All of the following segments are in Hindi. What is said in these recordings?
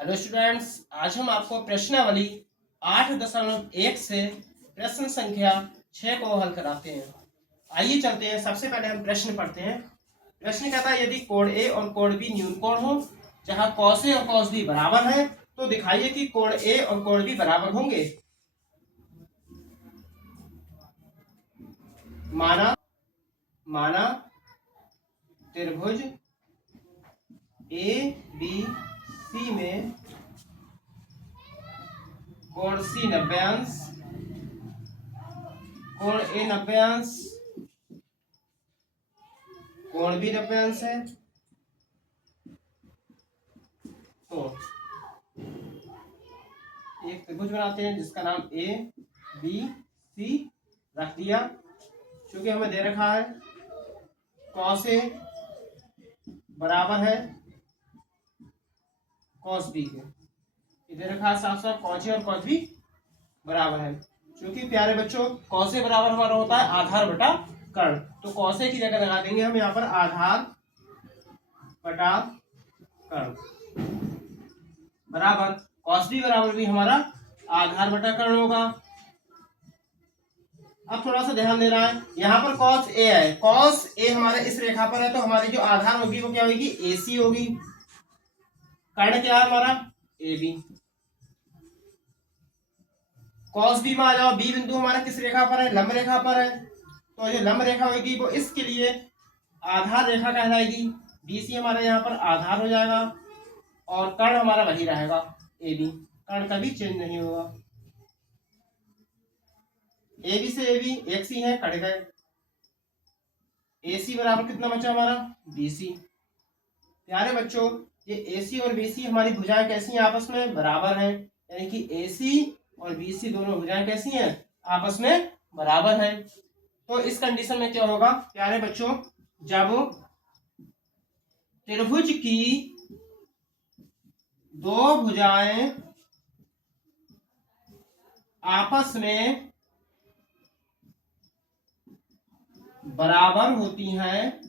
हेलो स्टूडेंट्स, आज हम आपको प्रश्नावली 8.1 से प्रश्न संख्या 6 को हल कराते हैं। आइए चलते हैं। सबसे पहले हम प्रश्न पढ़ते हैं। प्रश्न कहता है, यदि कोण ए और कोण बी न्यून कोण हो, जहां कॉस ए और कॉस बी बराबर है, तो दिखाइए कि कोण ए और कोण बी बराबर होंगे। माना त्रिभुज ए बी सी में कोण सी 90 अंश, कोण ए 90 अंश, कोण भी 90 अंश है। तो एक त्रिभुज बनाते हैं जिसका नाम ए बी सी रख दिया। क्योंकि हमें दे रखा है कॉस ए बराबर है कॉस बी के, इधर रखा है साथ साथ कॉस ए और कॉस बी बराबर है। क्योंकि प्यारे बच्चों कॉस ए बराबर हमारा होता है आधार बटा कर्ण, तो कॉस ए की जगह लगा देंगे हम यहाँ पर आधार बटा कर्ण बराबर कॉस बी बराबर भी हमारा आधार बटा कर्ण होगा। अब थोड़ा सा ध्यान देना है, यहाँ पर कॉस ए है, कॉस ए हमारे इस रेखा पर है, तो हमारी जो आधार होगी वो क्या होगी, ए सी होगी। कर्ण क्या है हमारा, ए बी। कॉस बी में आ जाओ, बी बिंदु हमारा किस रेखा पर है, लंब रेखा पर है, तो जो लंब रेखा होगी वो इसके लिए आधार रेखा कहलाएगी। बी सी हमारा यहाँ पर आधार हो जाएगा और कर्ण हमारा वही रहेगा ए बी, कर्ण कभी चेंज नहीं होगा। ए बी से ए बी एक सी है, कट गए। ए सी बराबर कितना बचा हमारा, बी सी। प्यारे बच्चों ये ए सी और बी सी हमारी भुजाएं कैसी हैं, आपस में बराबर हैं, यानी कि ए सी और बी सी दोनों भुजाएं कैसी हैं, आपस में बराबर हैं। तो इस कंडीशन में क्या होगा प्यारे बच्चों, जब त्रिभुज की दो भुजाएं आपस में बराबर होती हैं,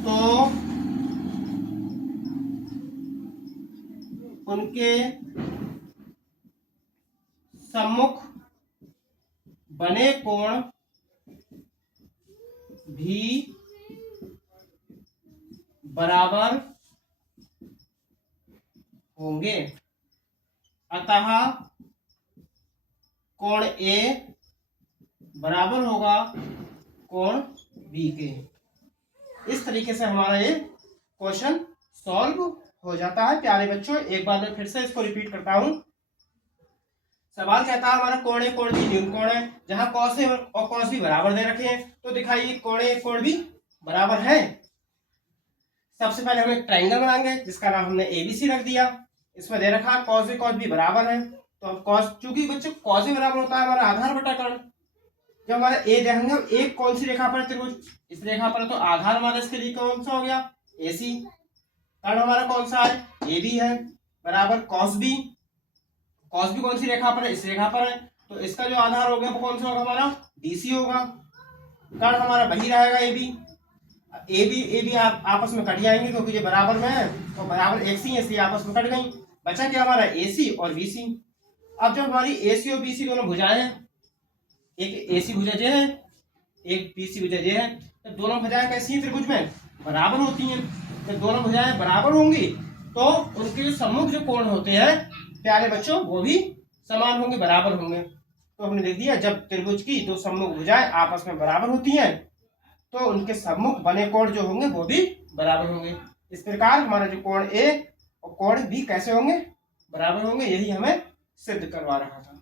तो उनके सम्मुख बने कोण भी बराबर होंगे। अतः कोण ए बराबर होगा कोण बी के। इस तरीके से हमारा ये क्वेश्चन सॉल्व हो जाता है। प्यारे बच्चों एक बार मैं फिर से इसको रिपीट करता हूं। सवाल कहता है हमारा कोण ए कोण बी न्यून कोण है, जहां कॉस ए और कॉस बी बराबर दे रखे हैं, तो दिखाइए कोण ए कोण बी बराबर है। सबसे पहले हम एक ट्राइंगल बनाएंगे जिसका नाम हमने एबीसी रख दिया। इसमें दे रखा कॉस ए कॉस बी बराबर है, तो अब कॉस, चूंकि बच्चों कॉस ए बराबर होता है हमारा आधार बटा कर्ण। जब हमारा ए देखेंगे हम एक कौन सी रेखा पर त्रिभुज, इस रेखा पर, तो आधार हमारा इसके लिए कौन सा हो गया, ए सी। कर्ण हमारा कौन सा है, ए बी है, बराबर कॉस बी। कॉस बी कौन सी रेखा पर है, इस रेखा पर है, तो इसका जो आधार हो गया वो कौन सा होगा हमारा, डी सी होगा। कर्ण हमारा वही रहेगा ए बी। ए बी आपस में कट जाएंगे क्योंकि ये बराबर में है, तो बराबर एक सी है, इसलिए आपस में कट गई। बचा क्या हमारा, ए सी और बी सी। अब जब हमारी ए सी और बी सी दोनों भुजाएं हैं, एक ए सी भुजा जे है, एक बी सी भुजा जे है, तो दोनों भुजाएं कैसी हैं त्रिभुज में, बराबर होती हैं। तो दोनों भुजाएं बराबर होंगी तो उनके जो सम्मुख जो कोण होते हैं प्यारे बच्चों वो भी समान होंगे, बराबर होंगे। तो हमने देख दिया जब त्रिभुज की दो सम्मुख भुजाएं आपस में बराबर होती हैं तो उनके सम्मुख बने कोण जो होंगे वो भी बराबर होंगे। इस प्रकार हमारा जो कोण ए और कोण बी कैसे होंगे, बराबर होंगे। यही हमें सिद्ध करवा रहा था।